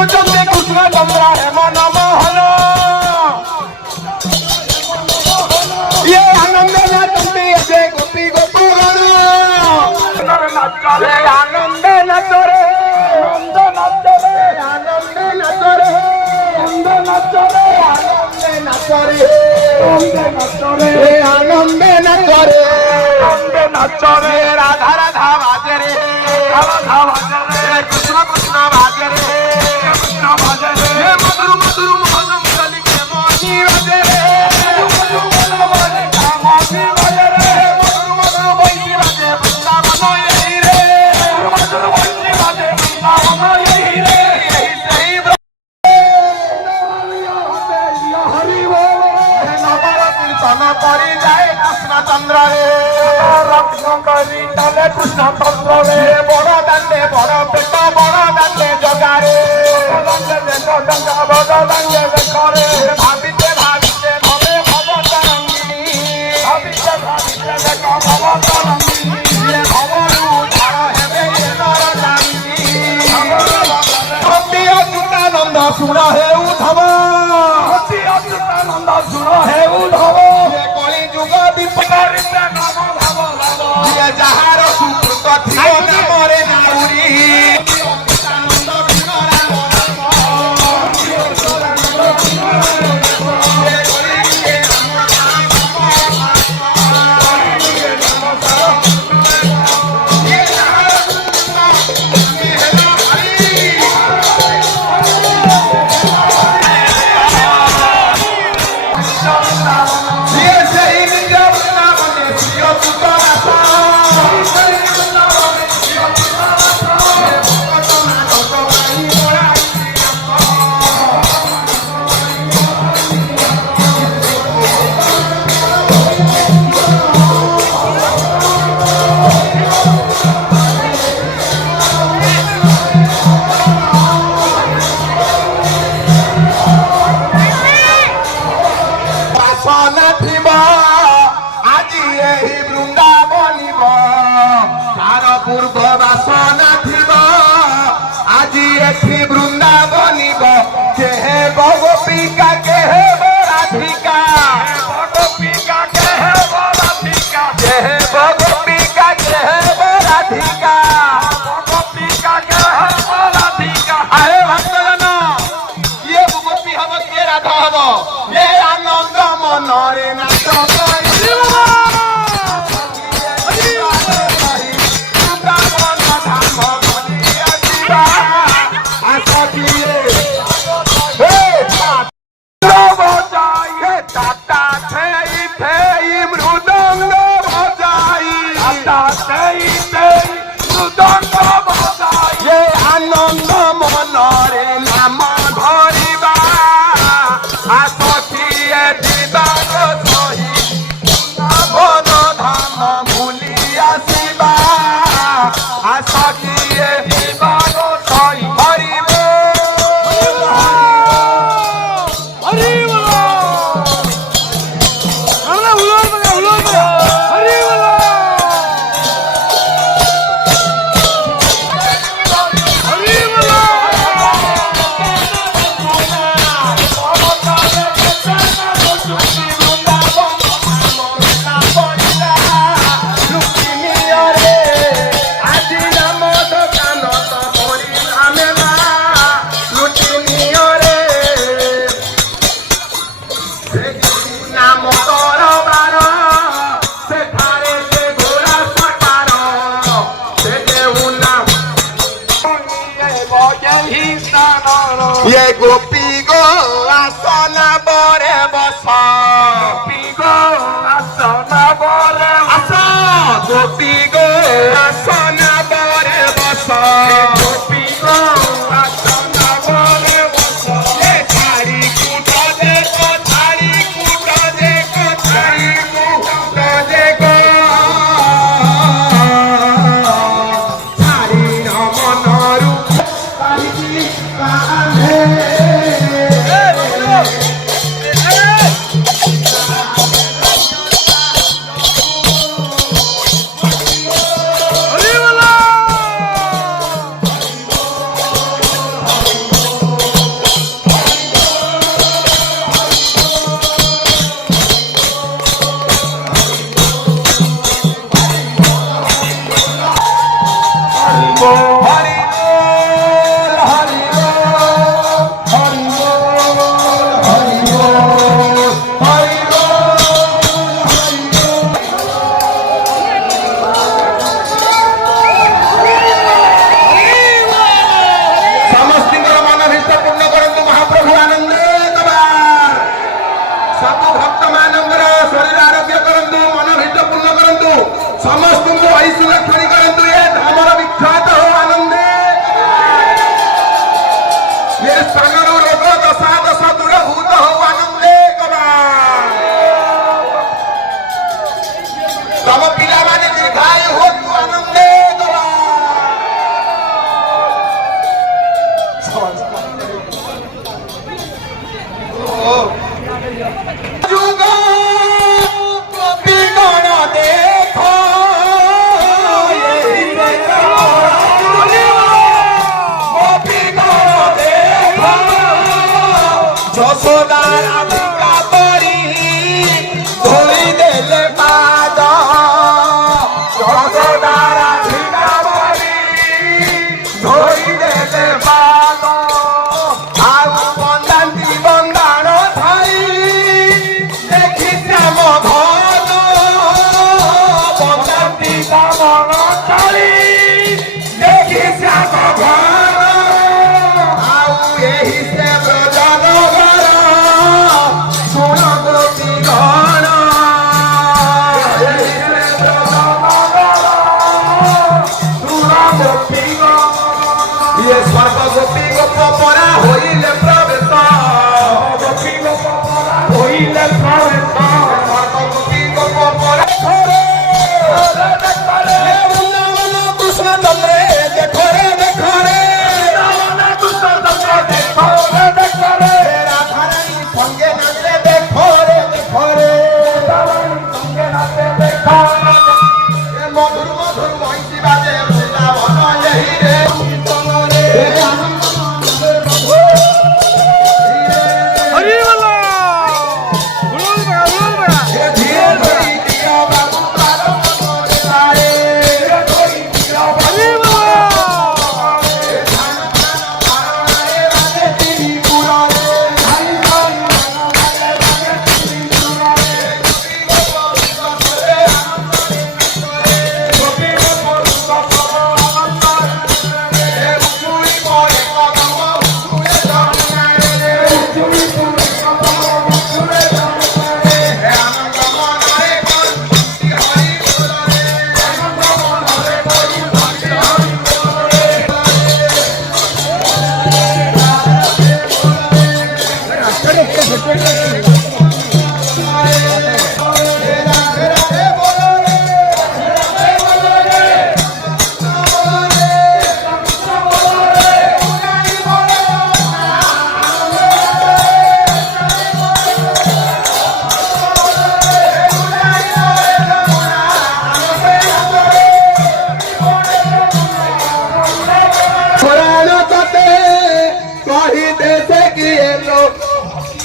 ବୁଲୁଛନ୍ତି କୃଷ୍ଣ ଚନ୍ଦ୍ର ହେମନ ମୋହନ ଇଏ ଆନନ୍ଦ ନାଚନ୍ତି ଏବେ ଗୋପୀ ଗୋପୀ ଗଣ ନାଚରେ ଆନନ୍ଦ ନାଚରେ ଆନନ୍ଦ ନାଚରେ ଆନନ୍ଦ ନାଚରେ ଆନନ୍ଦ ନାଚରେ ଆନନ୍ଦ ନାଚରେ ଆନନ୍ଦ ନାଚରେ ଆନନ୍ଦ ନାଚରେ ରାଧା ରାଧା ବାଜରେ ରାଧା ବାଜରେ କୃଷ୍ଣ କୃଷ୍ଣ ବାଜରେ କୃଷ୍ଣ ବାଜରେ ମଧୁର ମଧୁର ମୋହନ ମୁରଲି କେ ମୋହି ବାଜରେ ମଧୁର ମଧୁର ମୋହନ ମୋହି ବାଜରେ ମଧୁର ମଧୁର ବୈଶି ବାଜେ ବୃନ୍ଦାବନ ଏଇ ରେ ମଧୁର ବୈଶି ବାଜେ ବୃନ୍ଦାବନ ଏଇ ରେ ସେହି ହରି ବୋଲ ନବର କୀର୍ତ୍ତନ କରି ଯାଏ କୃଷ୍ଣ ଚନ୍ଦ୍ରରେ ରତ୍ନ କରି ଚାଲେ କୃଷ୍ଣ ଚନ୍ଦ୍ରରେ ବଡ଼ ଦାଣ୍ଡେ ବଡ଼ ପେଟ ବଡ଼ ଦାଣ୍ଡେ ଜଗାରେ ଡଙ୍ଗା ବଡ଼ ଦାଣ୍ଡେ ଦେଖରେ ଭାବିତେ ଭାବିତେ ଭବେ ଭବ ତରଙ୍ଗିନୀ ଭାବିତେ ଭାବିତେ ଦେଖ ଭବ ତରଙ୍ଗିନୀ ଭବରୁ ଝାଳ ହେବେ ଏ ନର ଜାଣିନି ଅତି ଅଚ୍ୟୁତାନନ୍ଦ ଶୁଣ ହେଉ ଧବ ଅତି ଅଚ୍ୟୁତାନନ୍ଦ ଶୁଣ ହେଉ ଧବ କଳି ଯୁଗ ବିପଦରେ ନମ ଭାବ ଭାବ ଯାହାର ସୁକୃତ ଥିବ ନାମରେ ନାଉରୀ पूर्व बासना थिब आज एथि वृंदावनिब केहे गोपिका केहे राधिका गोपिका केहे राधिका केहे गोपिका केहे राधिका गोपिका केहे राधिका अरे भक्तजन ये गोपी हब के राधा हब ये आनंद मनरे नाच आनंद मनरे नाम धरिबा आसखिए दिदार सही वन धाम भूली आसिबा आसखिए दिदार सही हरि बोल हरि बोल हमला उलोर बगा हरि बोल ये गोपी गो आसना बरे बस गोपी गो आसना बरे बस गोपी गो आसना बरे बस गोपी गो आसना बरे बस ये थारी कूट देखो थारी कूट देखो थारी कूट देखो थारी नमनरू Hare ସମସ୍ତଙ୍କୁ ଆୟୁଷ ଲକ୍ଷଣ କରନ୍ତୁ ଏ ଧାମର ବିଖ୍ୟାତ ହଉ ଆନନ୍ଦେ ଏ ସ୍ଥାନର ରୋଗ ଦଶା ଦଶ ଦୂରଭୂତ ହଉ ଆନନ୍ଦେ ତମ ପିଲାମାନେ ଦୀର୍ଘାୟୁ ହୁଅନ୍ତୁ ଆନନ୍ଦେ ଯୁଗ ଗୋପୀଗଣ ଦେଖ ଗୋପୀଗଣ ଦେଖ ଯଶୋଦା ରାଧିକା ପରି ଧୋଇ ଦେଲେ ପାଦ ଯଶୋଦା ରାଧିକା ପରି ଧୋଇ ଦେଲେ ପାଦ ଆଉ ବନ୍ଦାନ୍ତି ବନ୍ଦାଣ ଥାଇ ଦେଖି ଶ୍ୟାମ ଭଜ ବନ୍ଦାନ୍ତି ବାମନ ଥାଇ ଦେଖି ଶ୍ୟାମ ଭଜ ଆଉ ଏହି ସେ ବ୍ରଜନଗର ଶୁଣ ଗୋପୀଗଣ ଏହି ସେ ବ୍ରଜନଗର ଶୁଣ ଗୋପୀଗଣ ଇଏ ସ୍ୱର୍ଗ ଗୋପୀ ଗୋପ ପରା ହୋଇଲେ ପ୍ରବେଶ ଗୋପୀ ଗୋପ ପରା ହୋଇଲେ ପ୍ରବେଶ ସ୍ୱର୍ଗ ଗୋପୀ ଗୋପ ପରା ଘରେ ବୃନ୍ଦାବନ କୃଷ୍ଣ ତମେ ଦେଖରେ ଦେଖରେ କୃଷ୍ଣ ତମେ ଦେଖରେ ଦେଖରେ ରାଧାରାଣୀ ସଙ୍ଗେ ନାଚେ ଦେଖରେ ଦେଖରେ ରାଧାରାଣୀ ସଙ୍ଗେ ନାଚେ ଦେଖରେ মধুর মধুর মহিষী বাজে বৃন্দাবন এই রে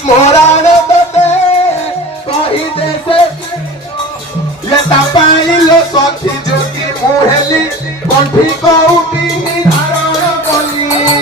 मोराण तते कही देसे ये तापाइलो सखी जोगी मुहेली कंठी कौटी धारण कली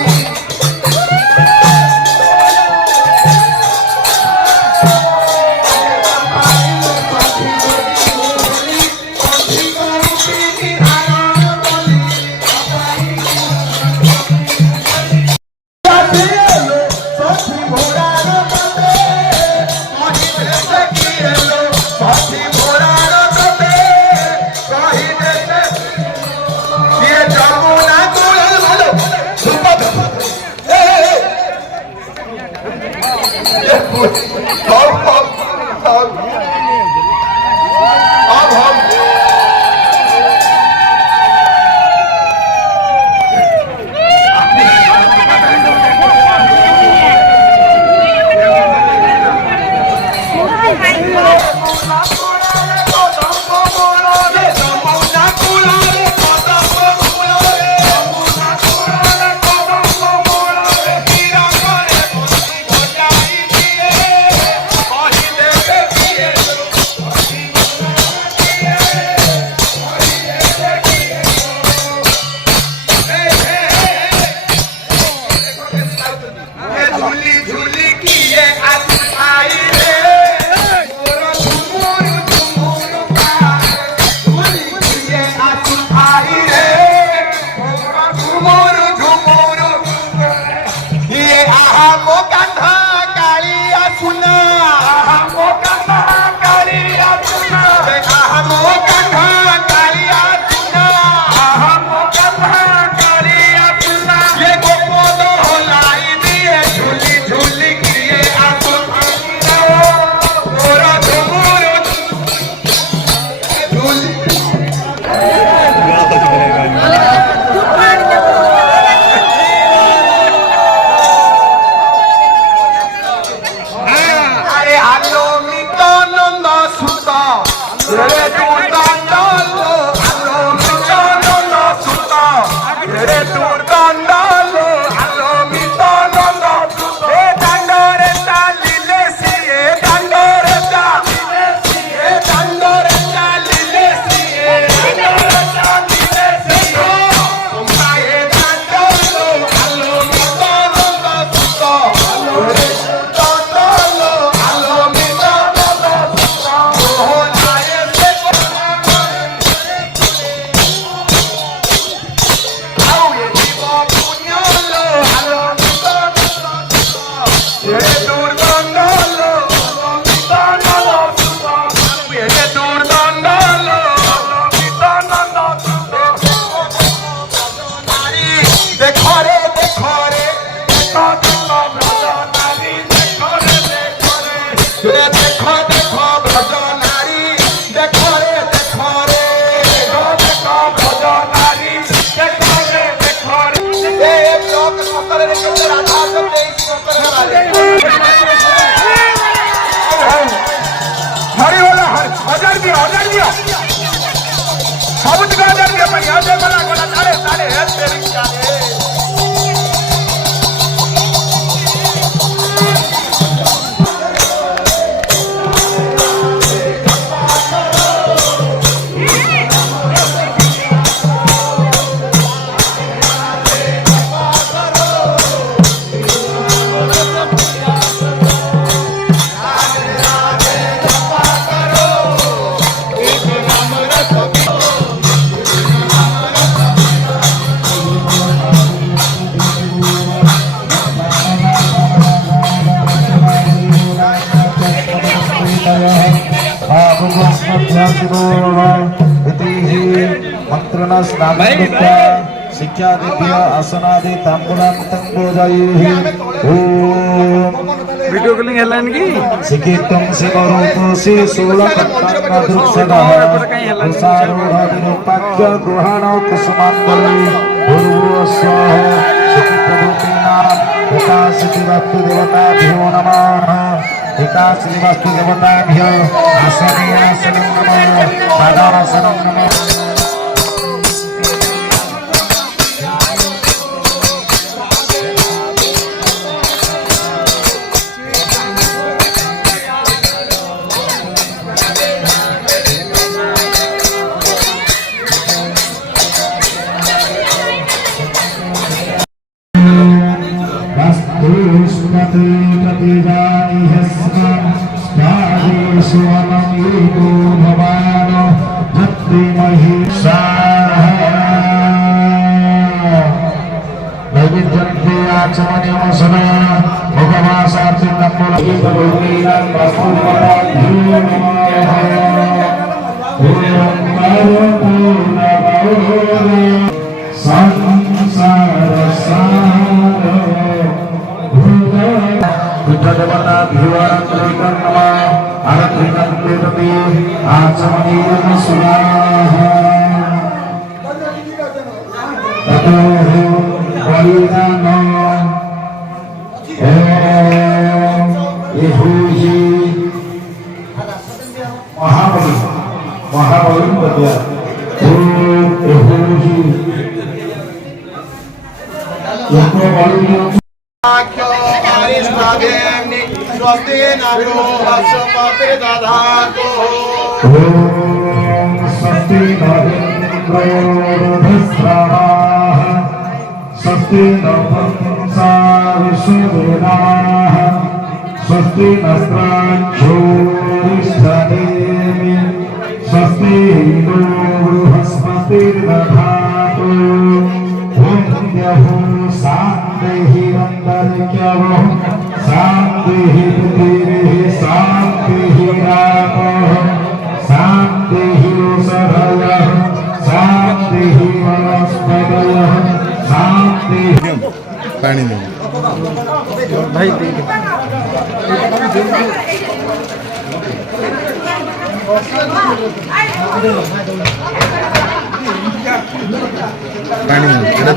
कालिया सुना देखा हम कान्हा कालिया এক সকালের ক্ষেত্রে রাধা ক্ষেত্রে এই সকালের हरी वाला 1000 दिया साबुत का 1000 दिया पर यहाँ से बना गला ताले है तेरी चाले शिक्षा दिव्य आसनादि तांबूलांतं पूजयेः वीडियो कॉलिंग हेलान की सिकितं शिवरूपसी शूलकट्टनादृक्षदः तुषारूढविरूपाख्य गृहाणो कुसुमाङ्गली भूर्भुवस्वः सुखप्रभूतीनां विकासितिवस्तुदेवताभ्यो नमः विकासितिवस्तुदेवताभ्यो आसने आसनं नमः पादासनं नमः स्वस्ति नरो हसपते दधातु स्वस्ति नरेन्द्रोऽधस्रवाः स्वस्ति न पुंसा विष्णुवेदाः स्वस्ति नस्त्राक्षोरिष्ठदेवि स्वस्ति नो बृहस्पतिर्दधातु ॐ द्यहुः शान्तिः वन्दर्क्यवः शान्तिः पृथिवीः शान्तिः रापः शान्तिः ओषधयः शान्तिः वनस्पतयः शान्तिः पानी नहीं भाई पानी नहीं क्या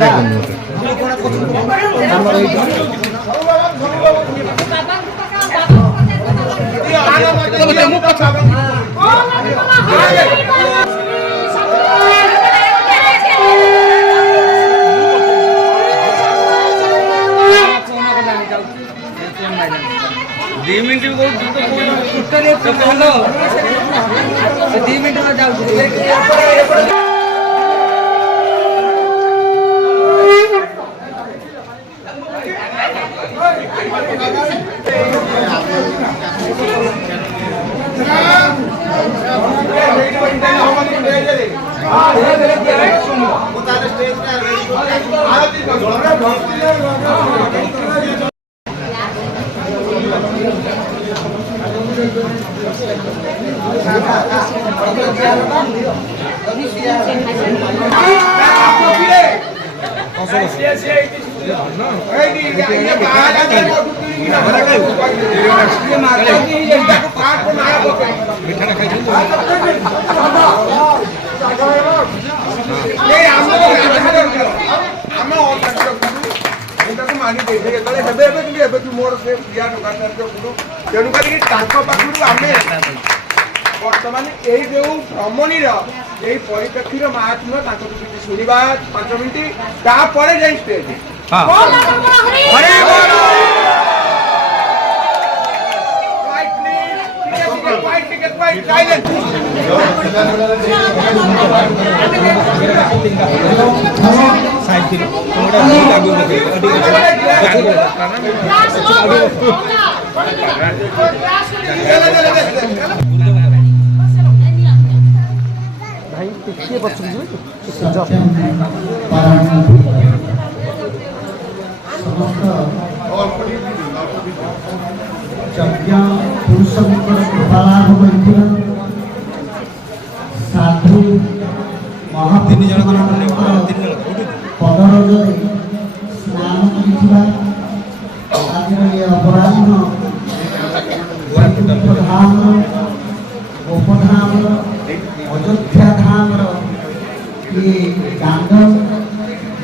करना होता ଆଣି ଦେଇଥିଲେ ଯେତେବେଳେ ହେବେ ଏବେ କିନ୍ତୁ ଏବେ ତୁ ମୋର ସେ ପ୍ରିୟା ଦୋକାନଦାର ତେଣୁ କରିକି ତାଙ୍କ ପାଖରୁ ଆମେ ବର୍ତ୍ତମାନ ଏଇ ଯେଉଁ ଭ୍ରମଣୀର ଏଇ ପରିପ୍ରେକ୍ଷୀର ମାହାତ୍ମ୍ୟ ତାଙ୍କଠୁ କିଛି ଶୁଣିବା 5 ମିନିଟ୍ ତାପରେ ଯାଇ ଷ୍ଟେଜ୍ ଯଜ୍ଞ ପୁରୁଷଙ୍କର କୃପାଲାଭ କରିଥିବା ସାଧୁ ମହାପୁରୁଷମାନଙ୍କର ପଦରଜରେ ସ୍ନାନ କରିଥିବା ଆଜିର ଏ ଅପରାହ୍ନ ଧାମର ଗୋପଧାମର ଅଯୋଧ୍ୟା ଧାମର ଏ ଦାଣ୍ଡ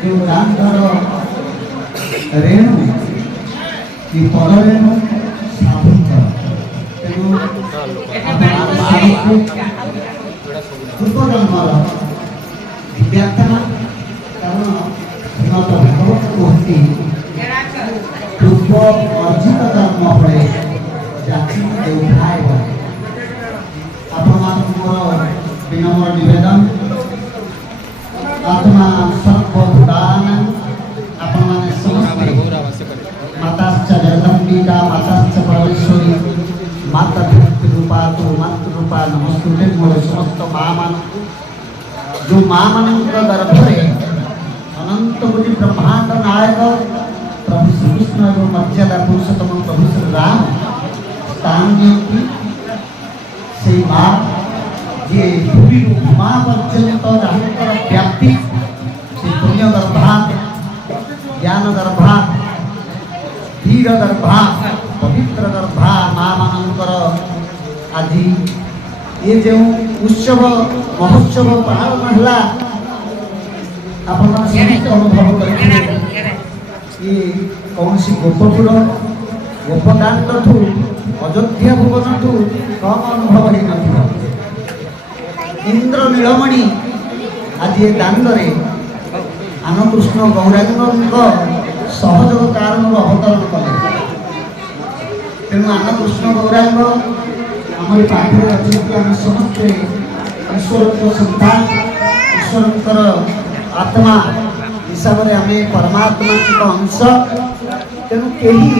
ଯେଉଁ ଦାଣ୍ଡର ରେଣୁ ଏ ପଦରେଣୁ ସାଧୁଙ୍କର ତେଣୁ ପୂର୍ବଜନ୍ମର ବ୍ୟାଖ୍ୟା କାରଣ ଶ୍ରୀମଦ ଭାଗବତ କୁହନ୍ତି ପୂର୍ବ ଅର୍ଜିତ କର୍ମ ଫଳେ ଜାତି ଦେଉଥାଏ ବୋଲି ଆପଣମାନଙ୍କୁ ମୋର ବିନମ୍ର ନିବେଦନ ଆତ୍ମା ସର୍ବଭୂତାନ ଆପଣମାନେ ସମସ୍ତେ ମାତାଶ୍ଚ ଜଗଦମ୍ବିକା ମାତାଶ୍ଚ ପରମେଶ୍ୱରୀ ମାତା ଭକ୍ତି ରୂପା ତୁ ମାତୃରୂପା ନମସ୍କୃତେ ମୋର ସମସ୍ତ ମା'ମାନଙ୍କୁ ଯେଉଁ ମା'ମାନଙ୍କ ଗର୍ଭରେ ଅନନ୍ତ କୋଟି ବ୍ରହ୍ମାଣ୍ଡ ନାୟକ ପ୍ରଭୁ ଶ୍ରୀକୃଷ୍ଣ ଏବଂ ମର୍ଯ୍ୟାଦା ପୁରୁଷୋତ୍ତମ ପ୍ରଭୁ ଶ୍ରୀ ରାମ ସ୍ଥାନ ନିଅନ୍ତି ସେଇ ମା ଯିଏ ଭୂମିରୁ ଭୂମା ପର୍ଯ୍ୟନ୍ତ ଯାହାଙ୍କର ବ୍ୟାପ୍ତି ସେ ପୁଣ୍ୟ ଗର୍ଭା ଜ୍ଞାନ ଗର୍ଭା ଧୀର ଗର୍ଭା ପବିତ୍ର ଗର୍ଭା ମା'ମାନଙ୍କର ଆଜି ଏ ଯେଉଁ ଉତ୍ସବ ମହୋତ୍ସବ ପାଳନ ହେଲା ଆପଣମାନେ ସମସ୍ତେ ଅନୁଭବ କରିଥିଲେ କି କୌଣସି ଗୋପପୁର ଗୋପଦାଣ୍ଡଠୁ ଅଯୋଧ୍ୟା ଭୁବନଠୁ କମ୍ ଅନୁଭବ ହେଇନଥିବ ଇନ୍ଦ୍ର ନୀଳମଣି ଆଜି ଏ ଦାଣ୍ଡରେ ଆନକୃଷ୍ଣ ଗୌରାଙ୍ଗଙ୍କ ସହଯୋଗ କାରଣରୁ ଅବତରଣ କଲେ ତେଣୁ ଆନକୃଷ୍ଣ ଗୌରାଙ୍ଗ ଆମରି ପାଖରେ ଅଛନ୍ତି ଆମେ ସମସ୍ତେ ଈଶ୍ୱରଙ୍କ ସନ୍ତାନ ଈଶ୍ୱରଙ୍କର ଆତ୍ମା ହିସାବରେ ଆମେ ପରମାତ୍ମାଙ୍କ ଅଂଶ ତେଣୁ କେହି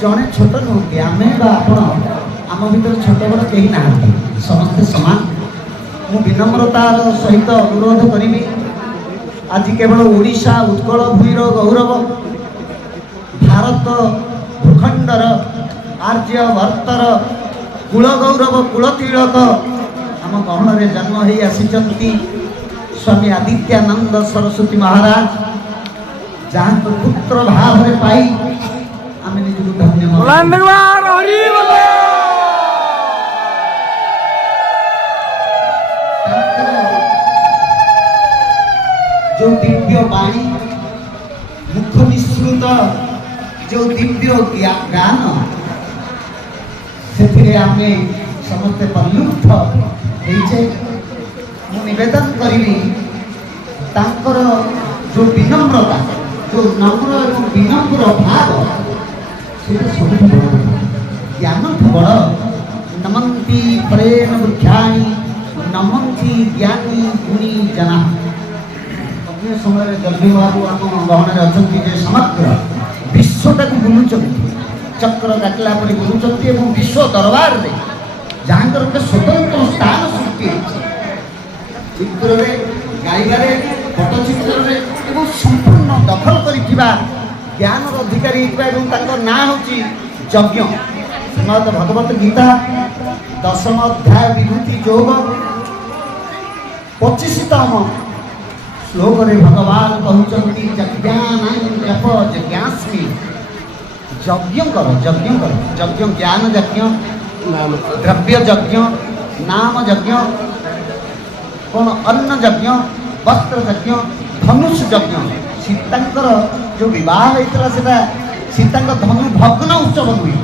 ଜଣେ ଛୋଟ ନୁହନ୍ତି ଆମେ ବା ଆପଣ ଆମ ଭିତରେ ଛୋଟ ବଡ଼ କେହି ନାହାନ୍ତି ସମସ୍ତେ ସମାନ ମୁଁ ବିନମ୍ରତାର ସହିତ ଅନୁରୋଧ କରିବି ଆଜି କେବଳ ଓଡ଼ିଶା ଉତ୍କଳ ଭୂଇର ଗୌରବ ଭାରତ ଭୂଖଣ୍ଡର ଆର୍ଯ୍ୟଭର୍ତ୍ତର କୁଳ ଗୌରବ କୁଳ ତିଳକ ଆମ ଗହଣରେ ଜନ୍ମ ହୋଇ ଆସିଛନ୍ତି ସ୍ୱାମୀ ଆଦିତ୍ୟାନନ୍ଦ ସରସ୍ୱତୀ ମହାରାଜ ଯାହାଙ୍କୁ ପୁତ୍ର ଭାବରେ ପାଇ ଆମେ ନିଜକୁ ଧନ୍ୟ ଯେଉଁ ଦିବ୍ୟ ବାଣୀ ମୁଖ ନିଃସୃତ ଯେଉଁ ଦିବ୍ୟ ଜ୍ଞାନ ସେଥିରେ ଆମେ ସମସ୍ତେ ପରିଲୁପ୍ତ ହେଇଛେ ମୁଁ ନିବେଦନ କରିବି ତାଙ୍କର ଯେଉଁ ବିନମ୍ରତା ଯେଉଁ ନମ୍ର ଏବଂ ବିନମ୍ର ଭାବ ସେଇଟା ସବୁଠୁ ବଡ଼ ଜ୍ଞାନଠୁ ବଡ଼ ନମନ୍ତି ପ୍ରେମ ବୃକ୍ଷାଣି ନମନ୍ତି ଜ୍ଞାନୀ ଗୁଣୀ ଜନା ଅନ୍ୟ ସମୟରେ ଜଲ୍ଦି ବାବୁ ଆମ ଗହଣରେ ଅଛନ୍ତି ଯେ ସମଗ୍ର ବିଶ୍ୱଟାକୁ ବୁଲୁଛନ୍ତି ଚକ୍ର କାଟିଲା ପରି ବୁଲୁଛନ୍ତି ଏବଂ ବିଶ୍ୱ ଦରବାରରେ ଯାହାଙ୍କର ଗୋଟେ ସ୍ୱତନ୍ତ୍ର ସ୍ଥାନ ସୃଷ୍ଟି ହେଇଛି ଚିତ୍ରରେ ଗାଇବାରେ ପଟ୍ଟଚିତ୍ରରେ ଏବଂ ସମ୍ପୂର୍ଣ୍ଣ ଦଖଲ କରିଥିବା ଜ୍ଞାନର ଅଧିକାରୀ ହେଇଥିବା ଏବଂ ତାଙ୍କ ନାଁ ହେଉଛି ଯଜ୍ଞ ଶ୍ରୀମଦ ଭଗବତ ଗୀତା 10ମ ଅଧ୍ୟାୟ ବିଭୂତି ଯୋଗ 25ତମ ଶ୍ଲୋକରେ ଭଗବାନ କହୁଛନ୍ତି ଯଜ୍ଞାନାଂ ଜପ ଯଜ୍ଞାସ୍ମି ଯଜ୍ଞ କର ଯଜ୍ଞ ଜ୍ଞାନ ଯଜ୍ଞ ଦ୍ରବ୍ୟ ଯଜ୍ଞ ନାମ ଯଜ୍ଞ କ'ଣ ଅନ୍ନ ଯଜ୍ଞ ବସ୍ତ୍ର ଯଜ୍ଞ ଧନୁଷ ଯଜ୍ଞ ସୀତାଙ୍କର ଯେଉଁ ବିବାହ ହେଇଥିଲା ସେଟା ସୀତାଙ୍କ ଧନୁ ଭଗ୍ନ ଉତ୍ସବ ନୁହେଁ,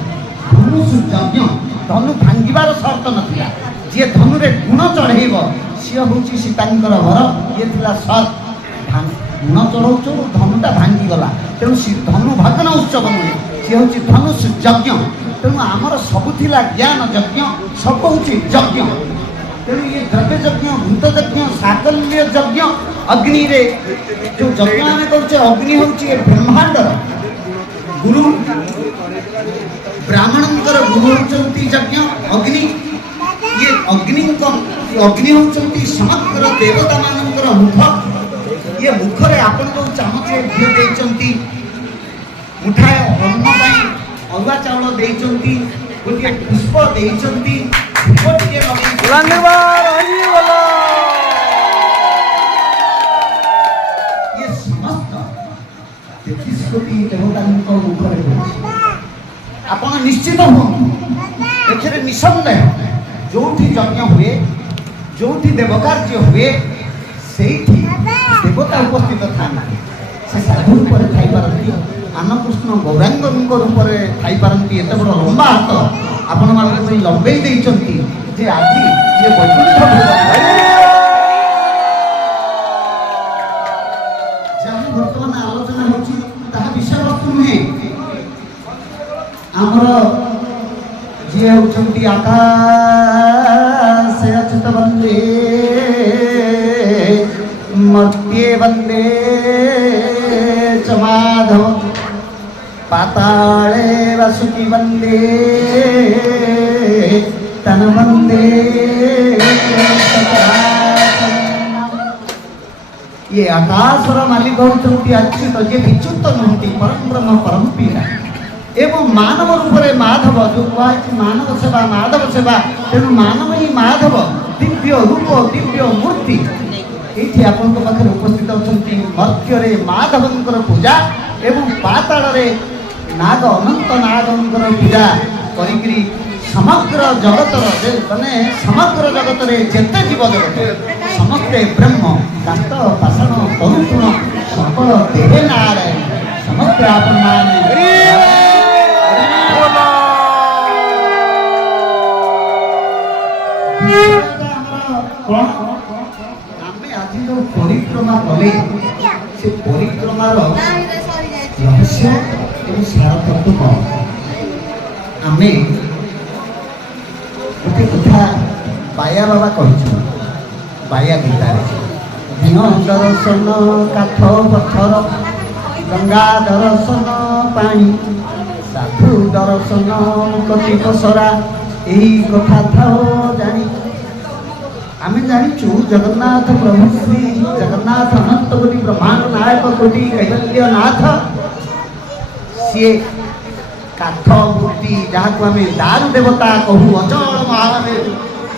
ଧନୁ ଯଜ୍ଞ। ଧନୁ ଭାଙ୍ଗିବାର ସର୍ତ୍ତ ନଥିଲା, ଯିଏ ଧନୁରେ ଗୁଣ ଚଢ଼େଇବ ସିଏ ହେଉଛି ସୀତାଙ୍କର ବର। ଇଏ ଥିଲା ସର୍ତ୍ତ, ଗୁଣ ଚଢ଼ଉଛୁ ଧନୁଟା ଭାଙ୍ଗିଗଲା, ତେଣୁ ଧନୁ ଭଗ୍ନ ଉତ୍ସବ ନୁହେଁ, ସିଏ ହେଉଛି ଧନୁ ଯଜ୍ଞ। ତେଣୁ ଆମର ସବୁ ଥିଲା ଜ୍ଞାନ ଯଜ୍ଞ, ସବୁ ହେଉଛି ଯଜ୍ଞ। ତେଣୁ ଇଏ ଦ୍ରବ୍ୟ ଯଜ୍ଞ, ଭୂତ ଯଜ୍ଞ, ସାକଲ୍ୟ ଯଜ୍ଞ, ଅଗ୍ନିରେ ଯେଉଁ ଯଜ୍ଞ ଆମେ କରୁଛେ, ଅଗ୍ନି ହେଉଛି ଏ ବ୍ରହ୍ମାଣ୍ଡର ଗୁରୁ। ବ୍ରାହ୍ମଣଙ୍କର ଗୁରୁ ହେଉଛନ୍ତି ଯଜ୍ଞ ଅଗ୍ନି। ଇଏ ଅଗ୍ନି ହେଉଛନ୍ତି ସମଗ୍ର ଦେବତାମାନଙ୍କର ମୁଖ। ଇଏ ମୁଖରେ ଆପଣ ଯେଉଁ ଚାମଚ ଘିଅ ଦେଇଛନ୍ତି, ମୁଠାଏ ଅନ୍ନ ପାଇଁ ଅରୁଆ ଚାଉଳ ଦେଇଛନ୍ତି, ଗୋଟିଏ ପୁଷ୍ପ ଦେଇଛନ୍ତି, ଧୂପ ଟିକେ ଲଗେଇଛନ୍ତି, ଇଏ ସମସ୍ତ 33 କୋଟି ଦେବତାଙ୍କ ମୁଖରେ ହେଉଛି। ଆପଣ ନିଶ୍ଚିତ ହୁଅନ୍ତୁ, ଏଥିରେ ନିଃସନ୍ଦେହ ଯୋଉଠି ଯଜ୍ଞ ହୁଏ, ଯୋଉଠି ଦେବକାର୍ଯ୍ୟ ହୁଏ, ସେଇଠି ଦେବତା ଉପସ୍ଥିତ ଥାନ୍ତି। ସେ ସାଧୁ ରୂପରେ ଥାଇପାରନ୍ତି, ଆନକୃଷ୍ଣ ଗୌରାଙ୍ଗଙ୍କ ରୂପରେ ଥାଇପାରନ୍ତି। ଏତେ ବଡ଼ ଲମ୍ବା ହାତ ଆପଣମାନଙ୍କ ପାଇଁ ଲମ୍ବେଇ ଦେଇଛନ୍ତି ଯେ ଆଜି ଇଏ ବୈକୁଣ୍ଠ ଯାହା ବର୍ତ୍ତମାନ ଆଲୋଚନା ହେଉଛି ତାହା ବିଷୟବସ୍ତୁ ନୁହେଁ। ଆମର ଯିଏ ହେଉଛନ୍ତି ଆକାଶ ଅଚ୍ୟୁତ ବନ୍ଦେ ମର୍ତ୍ତ୍ୟେ ବନ୍ଦେ च माधव पाताले वसुति वन्दे तन वन्दे ये आकाशर मालिक होती अच्युत जे विच्युत नुहति परम ब्रह्म परम पीरा एवं मानव रूप में माधव जो कहुच्छे मानव सेवा माधव सेवा तेणु मानव ही माधव दिव्य रूप दिव्य मूर्ति ये आपण पाखे उपस्थित अच्छा मर्त्य माधवंकर पूजा एवं पाताल नाग अनंत नागंकर पूजा करी समग्र जगतर माने समग्र जगत जेते जीव जगत समस्ते ब्रह्म काष्ट पाषाण तरुण सकल देहे नारायण समस्ते आपण आज जो परिक्रमा कले से परिक्रमार रहस्य एवं सारतत्व कौन आम गोटे कथा बाया बाबा कही बाया गीतार दिन दर्शन काठ पत्थर गंगा दर्शन पानी साधु दर्शन कति पसरा यही कथा था जानी आम जाचु जगन्नाथ प्रभु श्री जगन्नाथ अनंत कोटि ब्रह्मांड नायक कोटि कैवल्यनाथ सी काठ मूर्ति जहाँ को आम दारु देवता कहू अचल महादेव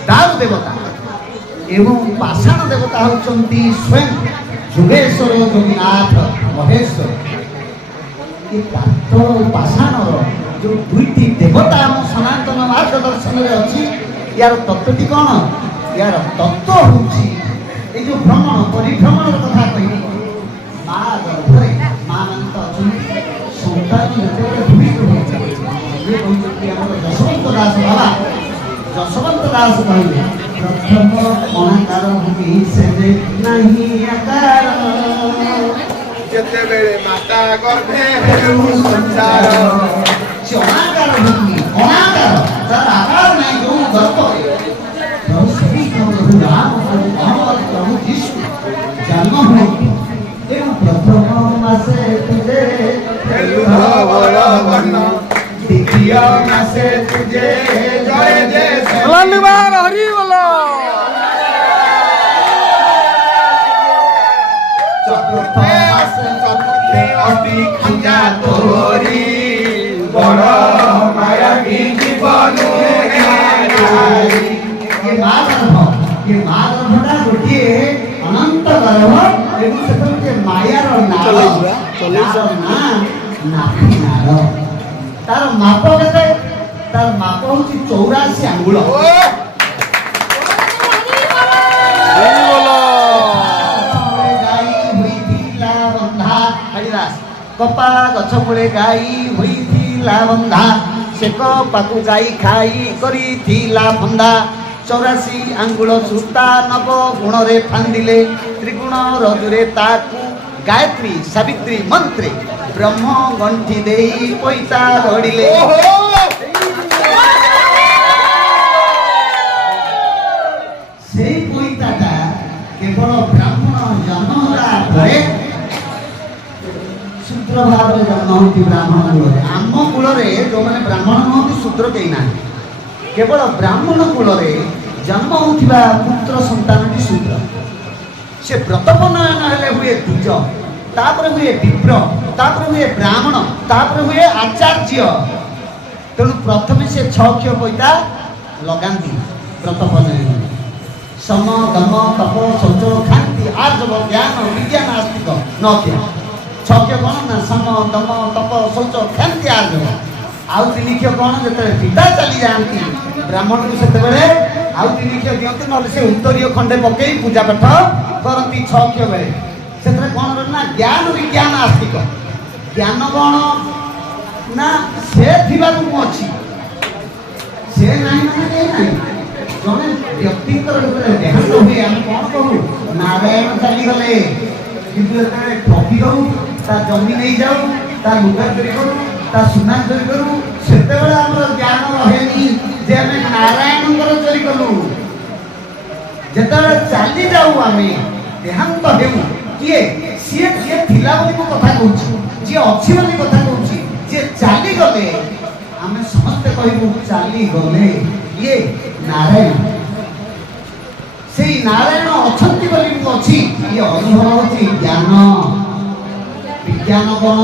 दारु देवता एवं पाषाण देवता होती स्वयं जोगेश्वर जोगीनाथ महेश्वर ये काठ पाषाण जो दुईटी देवता आम सनातन मार्ग दर्शन में अच्छी यार तत्वटी कौन यार तत्व होची ये जो भ्रमण परिभ्रमण कथा कही माँ गर्भरे माँ मान तो संतान जशवंत दास बाबा जशवंत दास कहले प्रथम अनाकार भूमि से नहीं आकार जेतेबेले माता गर्भे हेउ संसार से अनाकार भूमि अनाकार तार आकार नहीं जो गर्भ प्रभु श्री प्रभु राम प्रभु विष्णु जन्म हुए एवं प्रथम मासे तुझे द्वितीय मासे तुझे जय जय लल्लुबार हरि बोलो चतुर्थ मासे चतुर्थे अति खंजा तोरी बड़ माया की जीवन ये मागर्भटा गोटे अनंत गर्भ एवं से मायार नार नार तार माप के तार माप हूँ 84 आंगुल କପା ଗଛ ମୂଳେ ଗାଈ ହୋଇଥିଲା ବନ୍ଧା, ସେ କପାକୁ ଗାଈ ଖାଇ କରିଥିଲା ଫନ୍ଦା। 84 ଆଙ୍ଗୁଳ ସୂତା ନବ ଗୁଣରେ ଫାନ୍ଦିଲେ, ତ୍ରିଗୁଣ ରଜୁରେ ତାକୁ ଗାୟତ୍ରୀ ସାବିତ୍ରୀ ମନ୍ତ୍ରେ ବ୍ରହ୍ମ ଗଣ୍ଠି ଦେଇ ପଇତା ଗଢ଼ିଲେ। ସେଇ ପଇତାଟା କେବଳ ବ୍ରାହ୍ମଣ ଜନ୍ମ ହେଲା ପରେ ଶୂଦ୍ର ଭାବରେ ଜନ୍ମ ହଉଛି ବ୍ରାହ୍ମଣ କୂଳରେ। ଆମ କୂଳରେ ଯୋଉମାନେ ବ୍ରାହ୍ମଣ ନୁହନ୍ତି ଶୂଦ୍ର କେହି ନାହିଁ। କେବଳ ବ୍ରାହ୍ମଣ କୂଳରେ ଜନ୍ମ ହେଉଥିବା ପୁତ୍ର ସନ୍ତାନଟି ଶୂଦ୍ର। ସେ ବ୍ରତପନୟନ ହେଲେ ହୁଏ ଦ୍ୱିଜ, ତାପରେ ହୁଏ ବିପ୍ର, ତାପରେ ହୁଏ ବ୍ରାହ୍ମଣ, ତାପରେ ହୁଏ ଆଚାର୍ଯ୍ୟ। ତେଣୁ ପ୍ରଥମେ ସେ 6 ଅକ୍ଷର ପଇତା ଲଗାନ୍ତି ବ୍ରତପନୟନ। ସମ ଦମ ତପ ଶୌଚ ଖାନ୍ତି ଆର୍ଜବ ଜ୍ଞାନ ବିଜ୍ଞାନ ଆସ୍ତିକ 9 ଅକ୍ଷର। 6 ଅକ୍ଷର କ'ଣ ନା ସମ ଦମ ତପ ଶୌଚ ଖାନ୍ତି ଆର୍ଜବ। ଆଉ 3 ଅକ୍ଷର କ'ଣ? ଯେତେବେଳେ ପିତା ଚାଲି ଯାଆନ୍ତି ବ୍ରାହ୍ମଣକୁ ସେତେବେଳେ ଆଉ 3 ଅକ୍ଷର ଦିଅନ୍ତି, ନହେଲେ ସେ ଉତ୍ତରୀୟ ଖଣ୍ଡେ ପକେଇ ପୂଜା ପାଠ କରନ୍ତି 6 ଅକ୍ଷର ବେଳେ। ସେଥିରେ କ'ଣ ନା ଜ୍ଞାନ ବିଜ୍ଞାନ ଆସ୍ତିକ। ଜ୍ଞାନ କ'ଣ ନା ସେ ଥିବାକୁ ମୁଁ ଅଛି, ସେ ନାହିଁ ମାନେ କେହି ନାହିଁ। ଜଣେ ବ୍ୟକ୍ତିଙ୍କର ଯେତେବେଳେ ଦେହାନ୍ତ ହୁଏ ଆମେ କ'ଣ କହୁ? ନାରାୟଣ ଚାଲିଗଲେ। କିନ୍ତୁ ଯେତେବେଳେ ଠକି ଦଉ, ତା ଜମି ନେଇଯାଉ, ତା ଲୁଗା ଚୋରି କରୁ, ତା ସୁନା ଚୋରି କରୁ, ସେତେବେଳେ ଆମର ଜ୍ଞାନ ରହେନି ଯେ ଆମେ ନାରାୟଣଙ୍କର ଚୋରି କଲୁ। ଯେତେବେଳେ ଚାଲି ଯାଉ ଆମେ ଦେହାନ୍ତ ହେଉ, କିଏ? ସିଏ ଯିଏ ଥିଲା ବୋଲି ମୁଁ କଥା କହୁଛି, ଯିଏ ଅଛି ବୋଲି କଥା କହୁଛି। ଯିଏ ଚାଲିଗଲେ ଆମେ ସମସ୍ତେ କହିବୁ ଚାଲିଗଲେ ଇଏ ନାରାୟଣ। ସେଇ ନାରାୟଣ ଅଛନ୍ତି ବୋଲି ମୁଁ ଅଛି। ଇଏ ଅନୁଭବ ହଉଛି ଜ୍ଞାନ। ବିଜ୍ଞାନ କ'ଣ?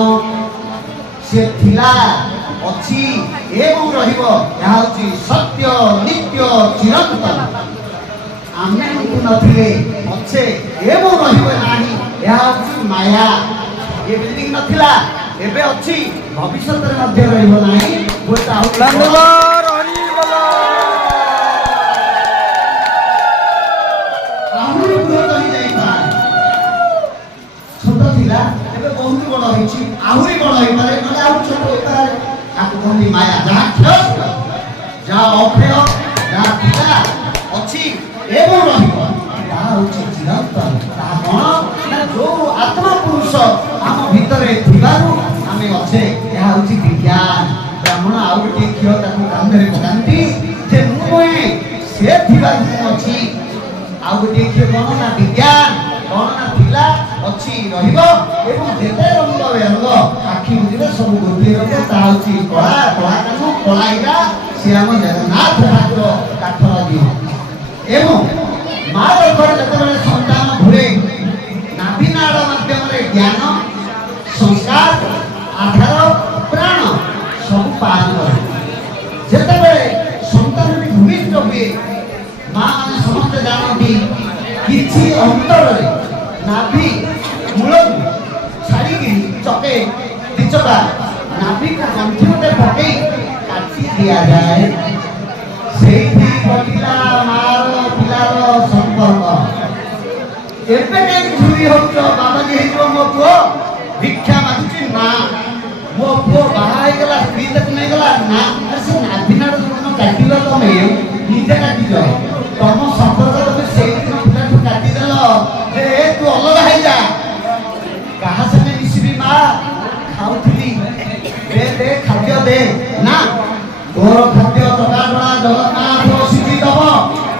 ସେ ଥିଲା, ଅଛି ଏବଂ ରହିବ। ଏହା ହଉଛି ସତ୍ୟ, ନିତ୍ୟ, ଚିରନ୍ତନ। ଆମେ ନଥିଲେ ଅଛେ ଏବଂ ରହିବ ନାହିଁ, ଏହା ହଉଛି ମାୟା। ଏ ବିଲ୍ଡିଂ ନଥିଲା, ଏବେ ଅଛି, ଭବିଷ୍ୟତରେ ମଧ୍ୟ ରହିବ ନାହିଁ। ଆହୁରି ବୃହତ ହେଇଯାଇପାରେ। ଛୋଟ ଥିଲା, ଏବେ ବହୁତ ବଡ଼ ହେଇଛି, ଆହୁରି ବଡ଼ ହେଇପାରେ, ନହେଲେ ଆଉ ଛୋଟ ହେଇପାରେ। ତାକୁ କହନ୍ତି ମାୟା। ଯାହା କ୍ଷୟ, ଯାହା ଅକ୍ଷୟ, ଯାହା ଥିଲା, ଅଛି ଏବଂ ରହିବ, ତାହା ହଉଛି ଚିରନ୍ତନ। ତାହା କ'ଣ ନା ଯୋଉ ଆତ୍ମା ପୁରୁଷ ଆମ ଭିତରେ ଥିବାରୁ ଆମେ ଅଛେ, ଏହା ହଉଛି ବିଜ୍ଞାନ। ବ୍ରାହ୍ମଣ ଆଉ ଗୋଟିଏ କ୍ଷୀର ତାକୁ କାନ୍ଧରେ ପକାନ୍ତି ଯେ ମୁଁ ନୁହେଁ, ସେ ଥିବାରୁ ମୁଁ ଅଛି। ଆଉ ଗୋଟିଏ କ୍ଷୀର କ'ଣ ନା ବିଜ୍ଞାନ। କ'ଣ ନା ଥିଲା, ଅଛି, ରହିବ ଏବଂ ଯେତେ ରଙ୍ଗ ବେରଙ୍ଗ ଆଖି ବୁଝିଲେ ସବୁ ଗୋଟିଏ ରଙ୍ଗ, ତାହା ହଉଛି କଳା। କଳା କାନୁ କଳା ହୀରା, ସେ ଆମ ଜଗନ୍ନାଥ ଠାକୁର କାଠର ଦିଅ। ଏବଂ ମା ଗର୍ଭରେ ଯେତେବେଳେ ସନ୍ତାନ ଘୁରେ, ନାଭିନାଳ ମାଧ୍ୟମରେ ଜ୍ଞାନ, ସଂସ୍କାର, ଆଧାର, ପ୍ରାଣ ସବୁ ପାଳନ କରେ। ଯେତେବେଳେ ସନ୍ତାନଟି ଭୂମିଷ୍ଠ ହୁଏ, ମା ମାନେ ସମସ୍ତେ ଜାଣନ୍ତି କିଛି ଅନ୍ତରରେ ନାଭି ମୂଳକୁ ଛାଡ଼ିକି ଚକେ ଦିଚକା ନାଭିକୁ ଗଣ୍ଠି ଗୋଟେ ପକେଇ କାଟି ଦିଆଯାଏ। ସେଇଠି ଘଟିଲା ମାର ପିଲାର ସମ୍ପର୍କ। ଏବେ କାହିଁକି ଚୁରି ହଉଛ? ବାବାଜୀ ହେଇଯିବ ମୋ ପୁଅ, ଭିକ୍ଷା ମାଗୁଛି ନା, ମୋ ପୁଅ ବାହା ହେଇଗଲା, ସ୍ତ୍ରୀ ତାକୁ ନେଇଗଲା ନା। ସେ ନାଭିନାଡ଼ ଯୋଉଦିନ କାଟିଲ ତମେ ନିଜେ କାଟିଛ, ତମ ସମ୍ପର୍କ ତମେ ସେଇଦିନ ପିଲାଠୁ କାଟିଦେଲ ଯେ ତୁ ଅଲଗା ହେଇଯା। କାହା ସାଙ୍ଗେ ମିଶିବି ମା? ଖାଉଥିଲି, ଦେ ଖାଦ୍ୟ ଦେ ନା, ତୋର ଖାଦ୍ୟ ଟକା ଜଗନ୍ନାଥ ସିଝି ଦବ।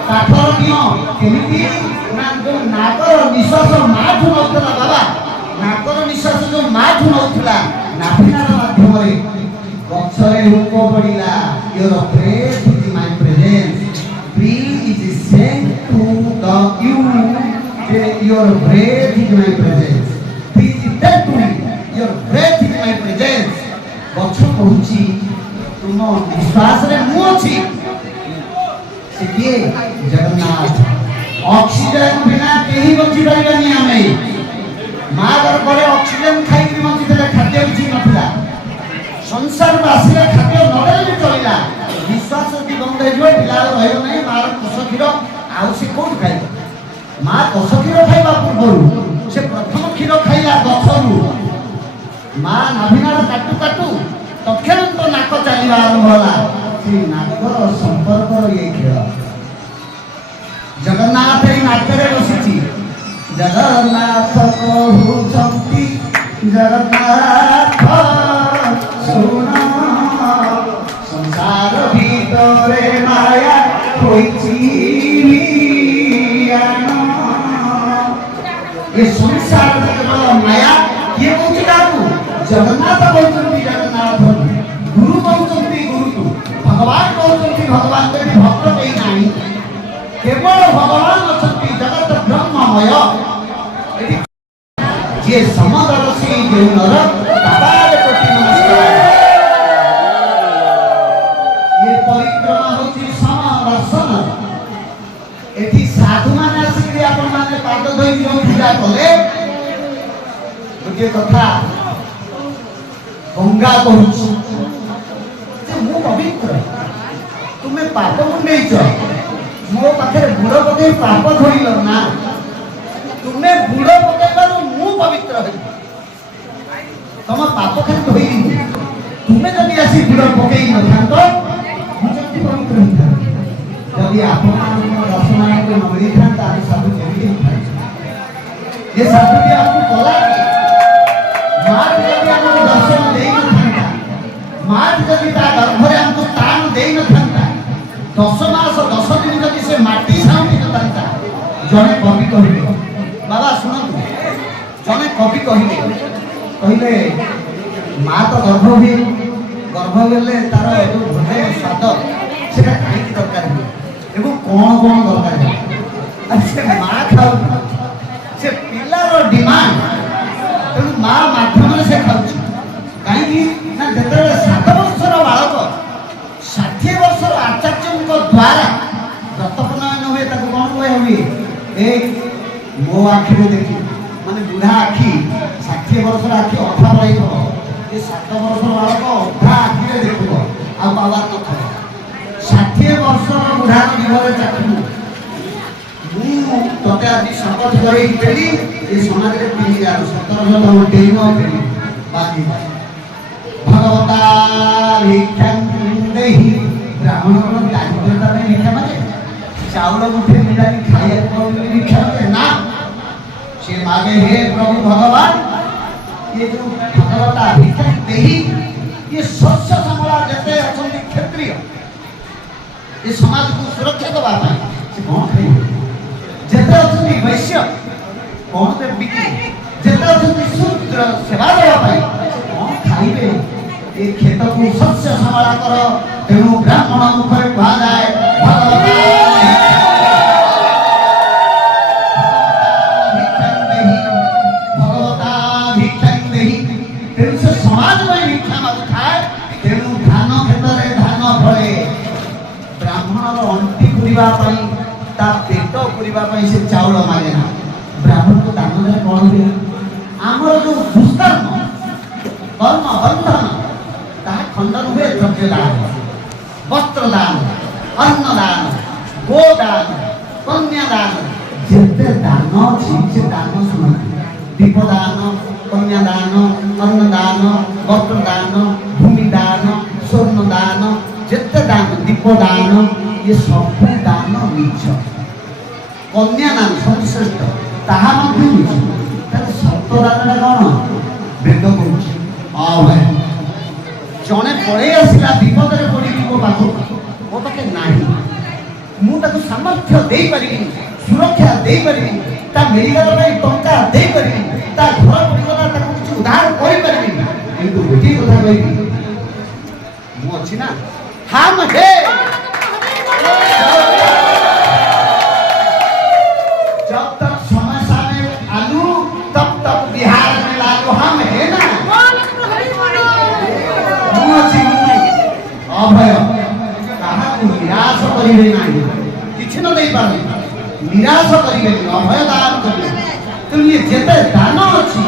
କାଠର ନିଅ କେମିତି ନା ଯୋଉ ନାକର ନିଶ୍ୱାସ ମାଠୁ ନଉଥିଲା ବାବା, ନାକର ନିଶ୍ୱାସ ଯୋଉ ମାଠୁ ନଉଥିଲା ନାଭିନାଳ ମାଧ୍ୟମରେ ଗଛରେ ରୂପ ପଡ଼ିଲା। Your breath is my presence, breathe is sent to the you, your breath is my presence, breathe is that to me, your breath is my presence। ଗଛ କହୁଛି ତୁମ ନିଶ୍ୱାସରେ ମୁଁ ଅଛି। ସେ କିଏ? ଜଗନ୍ନାଥ। ଅକ୍ସିଜେନ ବିନା କେହି ବଞ୍ଚି ପାରିବାନି ଆମେ। ମା ଗର୍ଭରେ ଅକ୍ସିଜେନ ଖାଇକି ବଞ୍ଚିଥିଲେ, ଖାଦ୍ୟ କିଛି ନଥିଲା। ସଂସାରକୁ ଆସିଲେ ଖାଦ୍ୟ ନଦେଲେ ବି ଚଳିଲା। ନିଶ୍ୱାସ ଯଦି ବନ୍ଦ ହେଇଯିବ, ପିଲା ଆଉ ରହିବ ନାହିଁ। ମାର କୋଷ କ୍ଷୀର ଆଉ ସେ କୋଉଠୁ ଖାଇବ? ମା କୋଷ କ୍ଷୀର ଖାଇବା ପୂର୍ବରୁ ସେ ପ୍ରଥମ କ୍ଷୀର ଖାଇଲା ଗଛରୁ। ମା ନାଭିନାଳ କାଟୁ କାଟୁ ତକ୍ଷଣନ୍ତ ନାକ ଚାଲିବା ଆରମ୍ଭ ହେଲା। ସେଇ ନାକର ସମ୍ପର୍କର ଇଏ ଖେଳ। ଜଗନ୍ନାଥ ଏଇ ନାକରେ ବସିଛି। ଜଗନ୍ନାଥ କହୁଛନ୍ତି ଜଗନ୍ନାଥ ଶୁଣ ସଂସାର ଭିତରେ ମାୟା ହୋଇଛି ଏ ସଂସାର କେବଳ ମାୟା। କିଏ କହୁଛି କାହାକୁ? ଜଗନ୍ନାଥ କହୁଛନ୍ତି ଜଗନ୍ନାଥ, ଗୁରୁ କହୁଛନ୍ତି ଗୁରୁକୁ, ଭଗବାନ କହୁଛନ୍ତି ଭଗବାନ। ଯଦି ଭକ୍ତ କେହି ନାହିଁ, କେବଳ ଭଗବାନ ଅଛନ୍ତି। ଜଗତ ବ୍ରହ୍ମମୟ। ଯିଏ ସମଦର୍ଶୀ ଯେଉଁ ନର ତାହାର କୋଟି ନମସ୍କାର। ଏ ପରିକ୍ରମା ହେଉଛି ସମଦର୍ଶନ। ଏଠି ସାଧୁମାନେ ଆସିକି ଆପଣମାନେ ପାଦ ଧୋଇ ଯେଉଁ ପୂଜା କଲେ, ଗୋଟିଏ କଥା ଗଙ୍ଗା କହୁଛି ଯେ ମୁଁ ପବିତ୍ର, ତୁମେ ପାପ ମୁଣ୍ଡେଇଛ, ମୋ ପାଖରେ ବୁଡ଼ ପକେଇ ପାପ ଧୋଇଲ ନା। ତୁମେ ବୁଡ଼ ପକେଇବାରୁ ମୁଁ ପବିତ୍ର ହେବି, ତମ ପାପ ଖାଲି ଧୋଇଲି। ତୁମେ ଯଦି ଆସି ବୁଡ଼ ପକେଇ ନଥାନ୍ତ ମୁଁ କେମିତି ପବିତ୍ର ହେଇଥାନ୍ତି? ଯଦି ଆପଣମାନଙ୍କ ଦର୍ଶନାଙ୍କୁ ନ ମିଳିଥାନ୍ତା ଆମେ ସାଧୁ କେମିତି ହେଇଥାନ୍ତେ? ଏ ସାଧୁଟି ଆମକୁ କଲା କି? ମାଟି ଯଦି ଆମକୁ ଦର୍ଶନ ଦେଇନଥାନ୍ତା, ମାଟି ଯଦି ତା ଗର୍ଭରେ ଆମକୁ ସ୍ଥାନ ଦେଇନଥାନ୍ତା, 10 ମାସ 10 ଦିନ ଯଦି ସେ ମାଟି ସାଉଁଟି ନଥାନ୍ତା, ଜଣେ କବି କହିଲେ, ବାବା ଶୁଣନ୍ତୁ, ଜଣେ କବି କହିଲେ ମା ତ ଗର୍ଭ ହୁଏ, ଗର୍ଭ ହେଲେ ତାର ଯେଉଁ ଭୋଜନ ସ୍ୱାଦ ସେଟା କାହିଁକି ଦରକାର ହୁଏ ଏବଂ କ'ଣ ଦରକାର ହୁଏ? ଆଉ ସେ ମା ଖାଉ, ସେ ପିଲାର ଡିମାଣ୍ଡ, ତେଣୁ ମା ମାଧ୍ୟମରେ ସେ ଖାଉଛି। କାହିଁକି ନା ଯେତେବେଳେ 7 ବର୍ଷର ବାଳକ 60 ବର୍ଷର ଆଚାର୍ଯ୍ୟଙ୍କ ଦ୍ୱାରା ରକ୍ତପ୍ରନୟନ ହୁଏ, ତାକୁ କ'ଣ ହୁଏ? ଏ ମୋ ଆଖିରେ ଦେଖି, ମାନେ ବୁଢ଼ା ଆଖି, 60 ବର୍ଷର ଆଖି ଅଧା ପଳାଇଥିବ, ଏ 7 ବର୍ଷର ବାଳକ ଅଧା ଆଖିରେ ଦେଖିବ, ଆଉ ପାୱାର ନଥିବ। 60 ବର୍ଷର ବୁଢ଼ାର ଜୀବନରେ ଚାଖିବୁ, ମୁଁ ତତେ ଆଜି ଶପଥ କରେଇଥିଲି ଏ ସମାଜରେ ପିନ୍ଧିଯାର 1700 ଡେଇଁବ ବାକି ଭଗବତା ଭିକ୍ଷାଂ ଦେହି। ବ୍ରାହ୍ମଣର ଦାରିଦ୍ର୍ୟତା ପାଇଁ ଭିକ୍ଷା ମାଗେ? ଚାଉଳ ମୁଠେ ମିଳାନି ଖାଇବାକୁ ଭିକ୍ଷା ମାଗେ ନା। ସେ ମାଗେ ହେ ପ୍ରଭୁ ଭଗବାନ, ये जो भगवता भिक्षां देहि, ये शस्य श्यामला जेते अछंती क्षत्रिय, ये समाज को सुरक्षा देवा पाई से कोन खाइ? जेते अछंती वैश्य कोन ते बिकी, जेते अछंती शूद्र सेवा देवा पाई कोन खाइबे? ये खेत को शस्य श्यामला कर, तेणु ब्राह्मण मुखरे कहा जाए भगवता समाज में भिक्षा मागुଥାଏ। तेणु धान क्षेत्र धान फले, ब्राह्मणर अंटी पूरा ता पेट पूरा से चाउल मागे ना। ब्राह्मण को दान देने कौन हुए? आमर जो दुष्कर्म कर्म बंधन ताहा खंडन हुए द्रव्य दान, वस्त्र दान, अन्न दान, गोदान, कन्यादान, जिते दान अच्छी से दान शुणु। दीपदान, कन्यादान, अन्नदान, वस्त्रदान, भूमिदान, स्वर्णदान, जिते दान, दीपदान, ये सब दान निज। कन्यादान सर्वश्रेष्ठ, ताहा मध्य निज। सत्यदान कौन? वेद कहूँ अभय। जड़े पड़े आसला विपद में पड़ी मो पाख, मो पाखे ना, मुझे सामर्थ्य दे पारि, सुरक्षा दे पारि, मेडिकल टंका दे पारि, घर परिवार किसी उद्धार कर गोटे कथा कह मुझे ना हम है जब तक समय सामने आलू तब तक बिहार में लागू हम है ना। अभय कहा निराश करेंगे ना, किसी न दे पारे, निराश करेंगे, अभय दान करेंगे। तो ये जेते दान अच्छी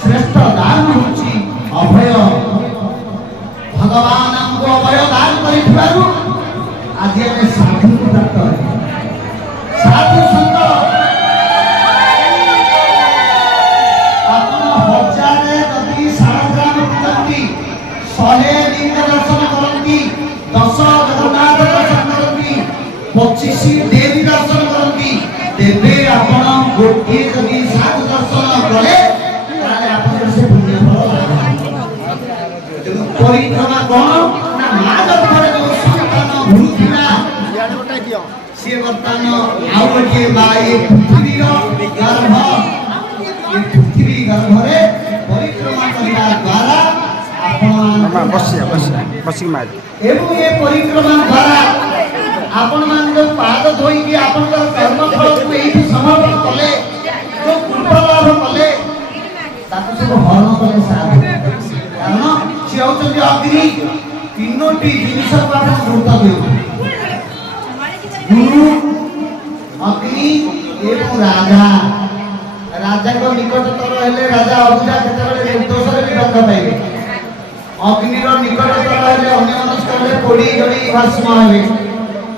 श्रेष्ठ दान होची अभय। भगवान हमको अभय दान करिथबारु आज हमें साधु को प्राप्त है। साधु संत अपन हजारे जदि 7 ग्राम 100 लिंग दर्शन करती 10 जगन्नाथ दर्शन करती 25 देवी दर्शन करती तेबे आपण गोटे जदि 7 दर्शन कले ताले आपण से पुण्य फल तेणु परिक्रमा कौन ना माँ गर्भर जो संतान भूलुला से वर्तमान आउ गोटे बा ये पृथ्वी गर्भ ये पृथ्वी गर्भरे परिक्रमा करने द्वारा एवं ये परिक्रमा द्वारा आपण मान जो पाद धोई कि आपण कर्म फल को एही समर्पण कले जो पुण्य लाभ कले ताको सब हरण कले साथ कारण से होचंदी अग्नि तीनोटी जिनिस को आपण गुरुत्व देउ गुरु अग्नि एवं राजा राजा को निकटतर हेले राजा अबुजा केतेबेले निर्दोष रे दंड पाइबे अग्निर निकटतर हेले अन्यमनस्क हेले पोड़ी जड़ी भस्म हेबे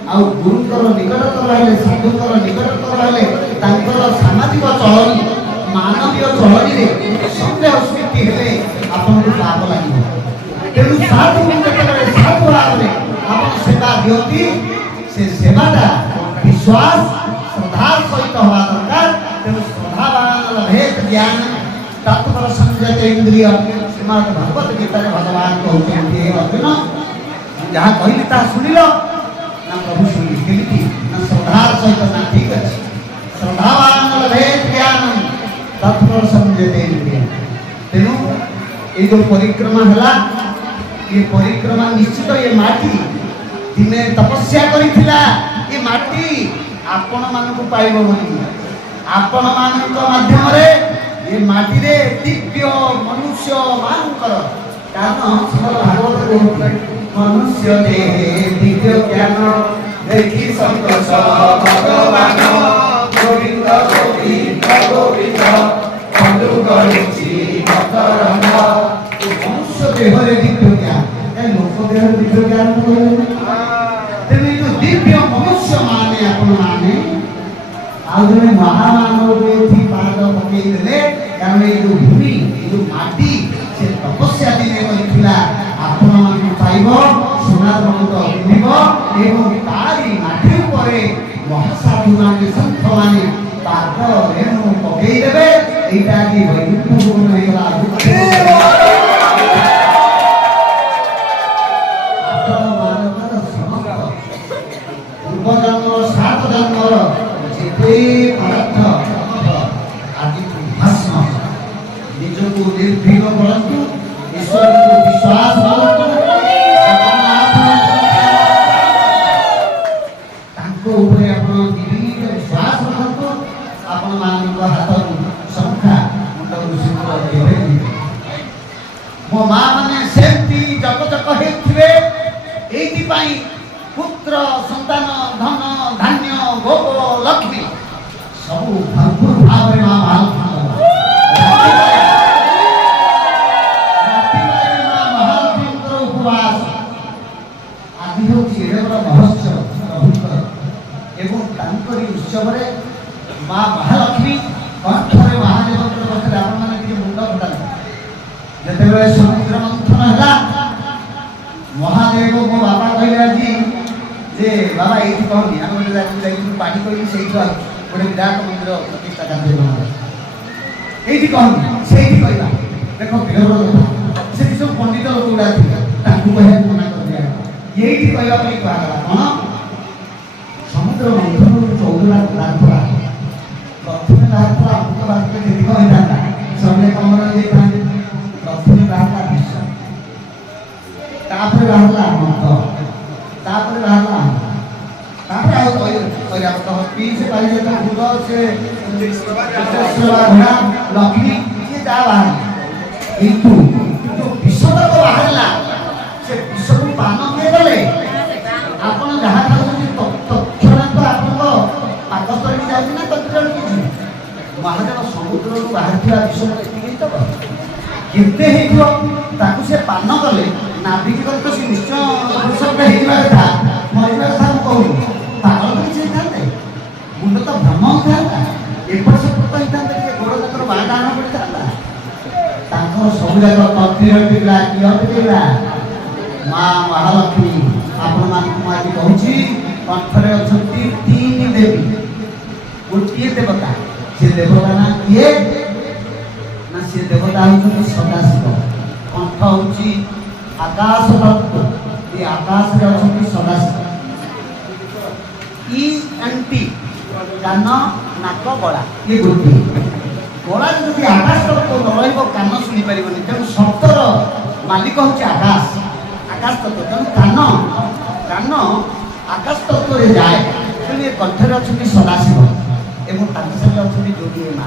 आ गुरुकर निकटतर हेले साधुकर निकटतर हेले तांकर सामाजिक चलनी मानवीय चलनी रे संदेह स्मृति हेले आपन को लाभ लागिबो तेनु साधु केतेबेले साधु भावरे आपन सेवा दियति से सेवाटा विश्वास श्रद्धा सहित हवा दरकार तेनु श्रद्धावान भेद ज्ञान तत्पर संजय इंद्रिय श्रीमद् भगवत गीता रे भगवान कहते अर्जुन जहाँ कहली ता सुनिलो ना प्रभु सुनिली केमिति ना श्रद्धा सहित ना ठीक अछि श्रद्धावान भेद ज्ञान तत्पर संजय इंद्रिय तेनु ए जो परिक्रमा हला ये परिक्रमा निश्चित ये माटी दिने तपस्या करिथिला ये माटी आपण मानकु पाइबो बोली आपण मानक माध्यम रे ये माटी रे दिव्य मनुष्य मानकर कारण श्रीमद् भागवत कहते मनुष्य देहे दिव्य ज्ञान देखि संतोष भगवान गोविंद गोविंद गोविंद बंधु करुछि मतरंग मनुष्य देह रे दिव्य ज्ञान ए लोक देह रे दिव्य ज्ञान तेरे जो दिव्य मनुष्य माने अपन माने आज में महामानव थी पाद पकई देले कारण ये जो भूमि ये जो माटी से तपस्या दिने करिथिला आपण मान पाइबो सोना रंग उठिबो एवं तारी माटी ऊपर महासाधु माने संत माने पाद रेणु पकई देबे एटा की वैकुंठ गुण हेला निर्भीक बनतु ईश्वर को विश्वास बनतु तांको ऊपर आपण निर्भीक विश्वास बनतु आपण मान को हाथ संख्या मुंड सिंह देवे मो मां माने सेंती जक जक हेथिबे एथि पई पुत्र संतान धन धान्य भोग लक्ष्मी सब भरपूर भाव रे मां उत्सव माँ महालक्ष्मी कंठरे महादेव पाखे आप मुंड फटा जिते समुद्र मंथन है महादेव मो बापा कहले आज जे बाबा ये कहनी आम पानी कहली से गोटे विराट मंदिर प्रतिष्ठा कार्य ये कहनी से कहला देख विरल कथा से सब पंडित लोक गुड़ा थे मना कर दिया ये कहवाई कहला कौन समुद्र मंथन 14 लाख लाखला प्रथम लाखला अमुक बात के देखो होता सबले कमर जे था प्रथम लाखला विश्व तापर रहला मंथ तापर रहला तापर आउ कोई आप तो पी से पाई जाता फूल से घोड़ा लक्ष्मी ये जा बाहर किंतु जो विश्व तक बाहरला से विश्व को पान के गले आपण जहां महादेव समुद्र बाहर केते से पान कले नाविक तो से निश्चय था मरवा था कहूँ पागल तो मुंड तो भ्रम होता एपट सेपट होता गोड़ तक बारटा आना पड़ता सब जाक तथ्य ମା ମହାଲକ୍ଷ୍ମୀ ଆପଣମାନଙ୍କୁ ମୁଁ ଆଜି କହୁଛି କଣ୍ଠରେ ଅଛନ୍ତି ତିନି ଦେବୀ, ଗୋଟିଏ ଦେବତା। ସେ ଦେବତା ନା କିଏ ନା ସେ ଦେବତା ହେଉଛନ୍ତି ସଦାଶିବ। କଣ୍ଠ ହେଉଛି ଆକାଶ ତତ୍ତ୍ୱ, ଏ ଆକାଶରେ ଅଛନ୍ତି ସଦାଶିବ। ENT କାନ ନାକ ଗଳା, ଇଏ ଗୋଟିଏ। ଗଳାରେ ଯଦି ଆକାଶ ତତ୍ତ୍ୱ ନ ରହିବ କାନ ଶୁଣିପାରିବନି। ତେଣୁ ଶବ୍ଦର ମାଲିକ ହେଉଛି ଆକାଶ, ଆକାଶ ତତ୍ତ୍ୱ। ତେଣୁ କାନ ଆକାଶ ତତ୍ତ୍ୱରେ ଯାଏ। ତେଣୁ ଏ କଣ୍ଠରେ ଅଛନ୍ତି ସଦାଶିବ ଏବଂ ତାଙ୍କ ସାଙ୍ଗରେ ଅଛନ୍ତି ଯୋଗୀ ମା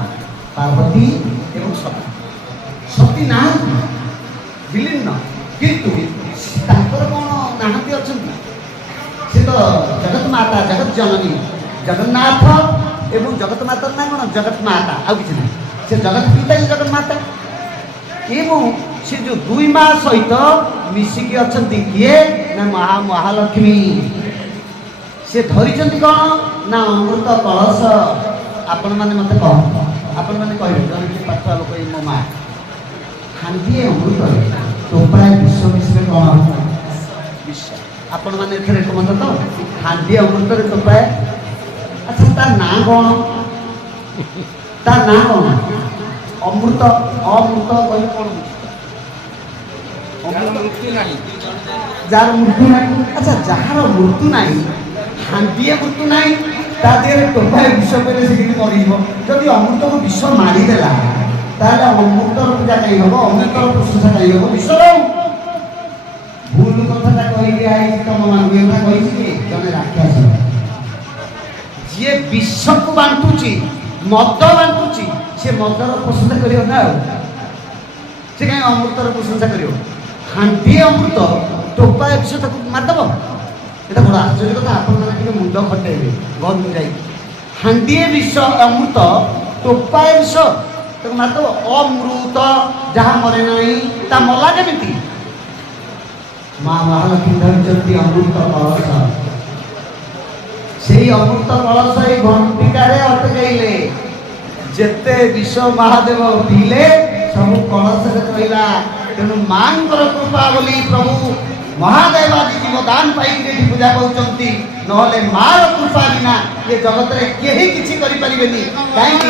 ପାର୍ବତୀ ଏବଂ ସତୀ। ସତୀ ନାହାନ୍ତି, ବିଲୀନ, କିନ୍ତୁ ତାଙ୍କର କ'ଣ ନାହାନ୍ତି, ଅଛନ୍ତି। ସେ ତ ଜଗତ ମାତା, ଜଗତ ଜନନୀ, ଜଗନ୍ନାଥ ଏବଂ ଜଗତ ମାତାର ନା କ'ଣ ଜଗତ ମାତା, ଆଉ କିଛି ନାହିଁ। ସେ ଜଗତ ପିତା ହିଁ ଜଗତ ମାତା। ଏବଂ ସେ ଯେଉଁ ଦୁଇ ମା ସହିତ ମିଶିକି ଅଛନ୍ତି କିଏ ନା ମହାଲକ୍ଷ୍ମୀ। ସେ ଧରିଛନ୍ତି କ'ଣ ନା ଅମୃତ କଳସ। ଆପଣମାନେ ମୋତେ କହନ୍ତୁ, ଆପଣମାନେ କହିବେ ଜଣେ କିଏ ପାଠୁଆ ଲୋକ, ମୋ ମା ହାଣ୍ଡିଏ ଅମୃତରେ ଟୋପାଏ ବିଷ ମିଶିଲେ କ'ଣ ହେବ? ବିଷ। ଆପଣମାନେ ଏଥିରେ ଏକମତ ତ? ହାଣ୍ଡିଏ ଅମୃତରେ ଟୋପାଏ। ଆଚ୍ଛା, ତା ନାଁ କ'ଣ? ତା ନାଁ କ'ଣ? ଅମୃତ। ଅମୃତ କହିଲେ କ'ଣ ବୁଝିବ? ଯାହାର ମୃତ୍ୟୁ ନାହିଁ। ଆଚ୍ଛା, ଯାହାର ମୃତ୍ୟୁ ନାହିଁ, ହାଣ୍ଡିଏ ମୃତ୍ୟୁ ନାହିଁ, ତା ଦେହରେ ଟୋପାଏ ବିଷ ପଇଲେ ସେ କେମିତି ମରିଯିବ? ଯଦି ଅମୃତକୁ ବିଷ ମାରିଦେଲା ତାହେଲେ ଅମୃତର ପୂଜା କାହିଁ ହେବ? ଅମୃତର ପ୍ରଶଂସା କାହିଁ ହେବ? ବିଷର ଭୁଲ କଥାଟା କହିଦିଆ ହେଇଛି ତମମାନଙ୍କୁ। ଏଗୁଡ଼ା କହିଛି କି ଜଣେ ରାକ୍ଷସ, ଯିଏ ବିଷକୁ ବାଣ୍ଟୁଛି, ମଦ ବାଣ୍ଟୁଛି, ସେ ମଦର ପ୍ରଶଂସା କରିବ ନା? ଆଉ ସେ କାହିଁ ଅମୃତର ପ୍ରଶଂସା କରିବ? ହାଣ୍ଡିଏ ଅମୃତ ଟୋପାଏ ବିଷ ତାକୁ ମାରିଦେବ? এটা বড় আশ্চর্য কথা। আপনারা টিকে মুন্ড খটাইবে ঘরକୁ যাই। হান্ডিয়ে বিষ অমৃত ଟୋପାଏ ବିଷ ତାକୁ ମାରିଦେବ। ଅମୃତ ଯାହା ମରେ ନାହିଁ ତା ମଲା କେମିତି? ମା ମହାଲକ୍ଷ୍ମୀ ଧରିଛନ୍ତି ଅମୃତ କଳସ। ସେଇ ଅମୃତ କଳସ ଏଇ ଘଣ୍ଟିକାରେ ଅଟକେଇଲେ। ଯେତେ ବିଷ ମହାଦେବ ପିଇଲେ ସବୁ କଳସରେ ରହିଲା। ତେଣୁ ମାଙ୍କର କୃପା ବୋଲି ପ୍ରଭୁ ମହାଦେବ ଆଜି ଜୀବଦାନ ପାଇକି ଏଠି ପୂଜା କରୁଛନ୍ତି। ନହେଲେ ମାର କୃପା ବିନା ଏ ଜଗତରେ କେହି କିଛି କରିପାରିବେନି। କାହିଁକି?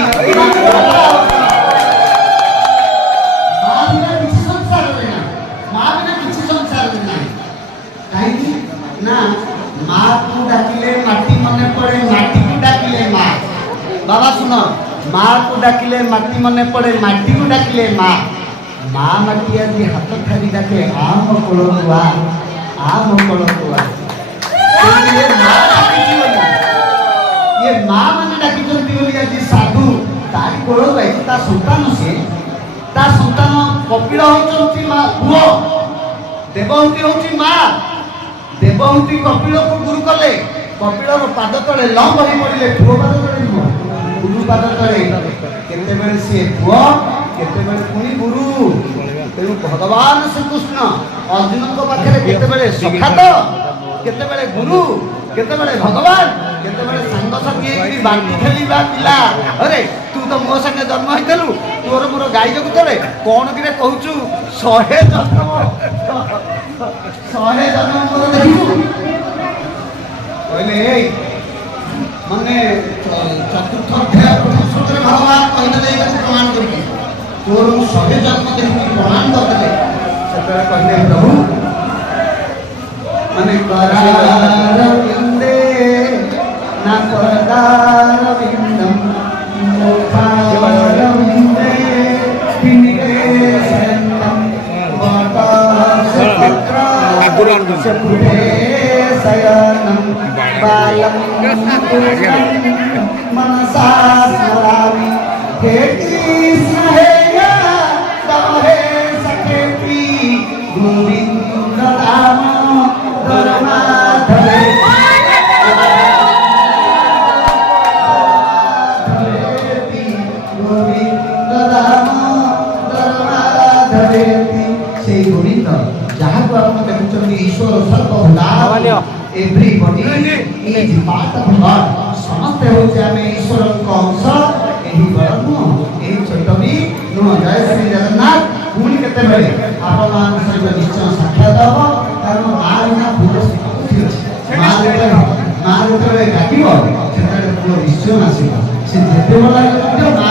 ମା ବିନା କିଛି ସଂସାରରେ ନାହିଁ, ମା ବିନା କିଛି ସଂସାରରେ ନାହିଁ। କାହିଁକି ନା ମାକୁ ଡାକିଲେ ମାଟି ମନେ ପଡ଼େ, ମାଟିକୁ ଡାକିଲେ ମା। ବାବା ଶୁଣ, ମାକୁ ଡାକିଲେ ମାଟି ମନେ ପଡ଼େ, ମାଟିକୁ ଡାକିଲେ ମା। ମା ମାଟି ଆଜି ହାତ ଠାରି ଡାକେ ଆ ମୋ କୋଳକୁ ଆ, ଆ ମୋ କୋଳକୁ ଆ। ଇଏ ମା ଡାକିଛି ବୋଲି, ଇଏ ମା ମାନେ ଡାକିଛନ୍ତି ବୋଲି ଆଜି ସାଧୁ ତାରି କୋଳକୁ ଆଇଛି। ତା ସନ୍ତାନ ସିଏ, ତା ସନ୍ତାନ କପିଳ ହଉଛନ୍ତି ମା ପୁଅ, ଦେବହୂତି ହଉଛି ମା। ଦେବହୂତି କପିଳକୁ ଗୁରୁ କଲେ, କପିଳର ପାଦ ତଳେ ଲମ୍ବ ହେଇ ପଡ଼ିଲେ। ପୁଅ ପାଦ ତଳେ ନୁହଁ, ଗୁରୁ ପାଦ ତଳେ। କେତେବେଳେ ସିଏ ପୁଅ, କେତେବେଳେ ପୁଣି ଗୁରୁ। ତେଣୁ ଭଗବାନ ଶ୍ରୀକୃଷ୍ଣ ଅର୍ଜୁନଙ୍କ ପାଖରେ କେତେବେଳେ ସଖାତ, କେତେବେଳେ ଗୁରୁ, କେତେବେଳେ ଭଗବାନ, କେତେବେଳେ ସାଙ୍ଗସାଥି ହେଇକି ବାଣ୍ଟି ଖେଳିବା ପିଲା। ଆରେ ତୁ ତ ମୋ ସାଙ୍ଗେ ଜନ୍ମ ହେଇଥିଲୁ, ତୋର ମୋର ଗାଈ ଯୋଗୁ ତଳେ କ'ଣ କିରେ କହୁଛୁ? 100 ଜନ୍ମ, 100 ଜନ୍ମ ମୋର ଦେଖିଛୁ। କହିଲେ ଏଇ ମାନେ ଚତୁର୍ଥ ଅଧ୍ୟାୟ ପ୍ରଥମ ଶ୍ଲୋକରେ ଭଗବାନ କହିଦେଲେ ଏଇ କଥା ପ୍ରମାଣ କରିକି, ତୋର ମୁଁ 100 ଜନ୍ମ ଦେଖିକି ପ୍ରମାଣ କରିଦେଲେ। ସେତେବେଳେ କହିଲେ ପ୍ରଭୁ ମାନେ କରାର ବିନ୍ଦେ ନା ପରଦାର ବିନ୍ଦମ ମୁଖାର ବିନ୍ଦେ ପିନିକେ ସେନ୍ଦମ ବଟସ ପତ୍ର ସେପୁଟେ ଶୟନମ ବାଲମ मनसा स्मरामि हे कृष्ण हे यादव हे सखे प्री गोविंद राम धर्माधरे गोविंद राम धर्माधरे। সেই গোবিন্দ যাহাକୁ ଆପଣ ଦେଖୁଛନ୍ତି ଈଶ୍ୱର ସର୍ବଭୂତା everybody is part of God. ସମସ୍ତେ ହେଉଛି ଆମେ ଈଶ୍ୱରଙ୍କ ଅଂଶ। ଏହି ବଡ଼ ନୁହଁ, ଏହି ଛୋଟ ବି ନୁହଁ। ଜୟ ଶ୍ରୀ ଜଗନ୍ନାଥ। ପୁଣି କେତେବେଳେ ଆପଣମାନଙ୍କ ସହିତ ନିଶ୍ଚୟ ସାକ୍ଷାତ ହେବ। କାରଣ ଡାକିବ ସେତେବେଳେ ପୁଅ ନିଶ୍ଚୟ ଆସିବ। ସେ ଯେତେ ଭଲ ଲାଗିଲେ ମଧ୍ୟ ମା